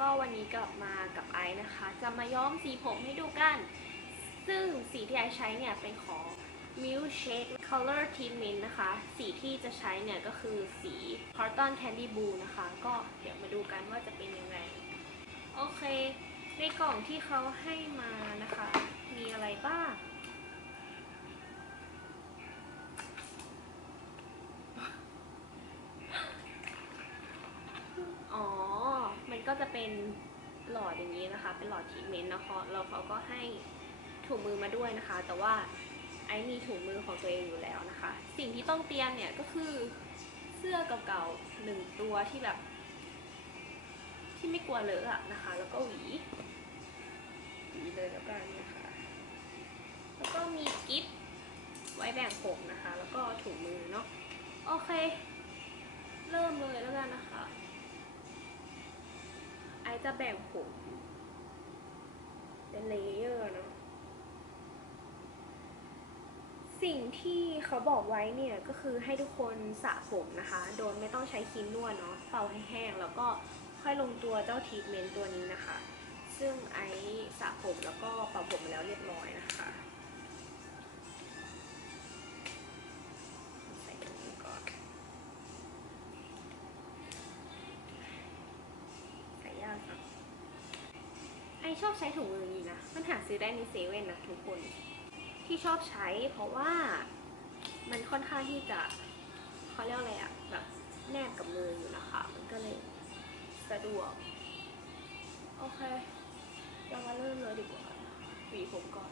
ก็วันนี้กลับมากับไอซ์นะคะ จะมาย้อมสีผมให้ดูกัน ซึ่งสีที่ไอซ์ใช้เนี่ยเป็นของ Milkshake Color Treatment นะคะ สีที่จะใช้เนี่ยก็คือสี Cotton Candy Blue นะคะ ก็เดี๋ยวมาดูกันว่าจะเป็นยังไง โอเค ในกล่องที่เขาให้มานะคะ มีอะไรบ้าง อ๋อ มัน ก็จะเป็นหลอดอย่างนี้นะคะ เป็นหลอดทีเมนต์นะคะแล้วเขาก็ให้ถุงมือมาด้วยนะคะ แต่ว่าไอซ์มีถุงมือของตัวเองอยู่แล้วนะคะ สิ่งที่ต้องเตรียมเนี่ยก็คือเสื้อเก่าๆหนึ่งตัวที่แบบ ที่ไม่กลัวเลอะนะคะ แล้วก็หวีหวีเลยแล้วกันนะคะ แล้วก็มีกิ๊บไว้แบ่งผมนะคะ แล้วก็ถุงมือเนาะโอเค เริ่มเลยแล้วกันนะคะ อจะแบ่งผม เป็นเลเยอร์เนาะสิ่งที่เขาบอกไว้เนี่ยก็คือให้ทุกคนสระผมนะคะ โดยไม่ต้องใช้ครีมนวดเนาะเป่าให้แห้งแล้วก็ค่อยลงตัวเจ้าทรีทเมนต์ตัวนี้นะคะ ชอบใช้ถุงมือนี้นะ มันหาซื้อได้ในเซเว่นนะทุกคน ที่ชอบใช้เพราะว่ามันค่อนข้างที่จะเขาเรียกอะไรอะแบบแนบกับมืออยู่นะคะ มันก็เลยสะดวก โอเค เรามาเริ่มเลยดีกว่าหวีผมก่อน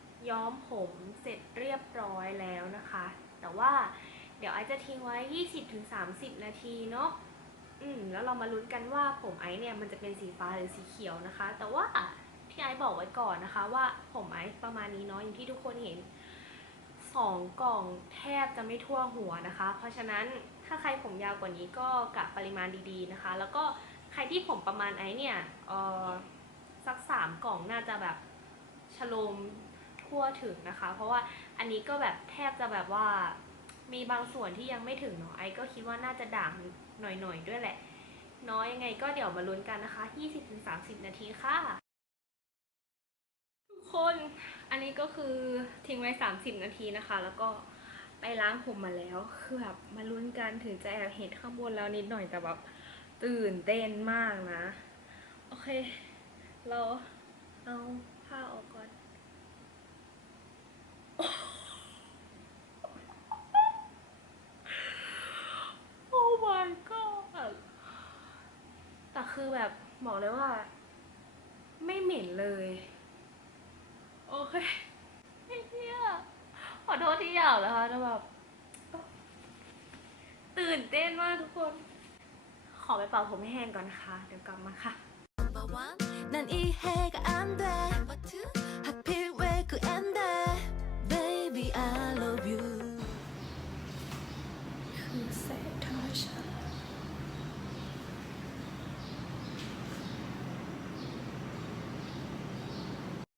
ย้อมผมเสร็จเรียบร้อยแล้วนะคะ แต่ว่าเดี๋ยวไอซ์จะทิ้งไว้ 20-30 นาทีเนาะอืมแล้วเรามาลุ้นกันว่าผมไอซ์เนี่ยมันจะเป็นสีฟ้าหรือสีเขียวนะคะ แต่ว่าที่ไอซ์บอกไว้ก่อนนะคะว่าผมไอซ์ประมาณนี้เนาะอย่างที่ทุกคนเห็นสองกล่องแทบจะไม่ทั่วหัวนะคะ เพราะฉะนั้นถ้าใครผมยาวกว่านี้ก็กะปริมาณดีๆนะคะ แล้วก็ใครที่ผมประมาณไอซ์เนี่ยเออสักสามกล่องน่าจะแบบชโลม ทั่วถึงนะคะ เพราะว่าอันนี้ก็แบบแทบจะแบบว่ามีบางส่วนที่ยังไม่ถึงเนาะไอ้ก็คิดว่าน่าจะด่างหน่อยๆด้วยแหละน้อยยังไงก็เดี๋ยวมาลุ้นกันนะคะ 20-30 นาทีค่ะ ทุกคนอันนี้ก็คือทิ้งไว้ 30 นาทีนะคะ แล้วก็ไปล้างผมมาแล้วคือแบบมาลุ้นกันถึงจะแอบเห็นข้างบนแล้วนิดหน่อยแต่แบบตื่นเต้นมากนะ โอเค เราเอาผ้าออกก่อน โอ้ my god แต่ คือแบบบอกเลยว่า ไม่เหม็นเลย โอเคไอ้เหี้ยขอโทษที่ยาวแล้วค่ะแต่แบบตื่นเต้นมากทุกคน ขอไปเป่าผมให้แห้งก่อนนะคะ เดี๋ยวกลับมาค่ะ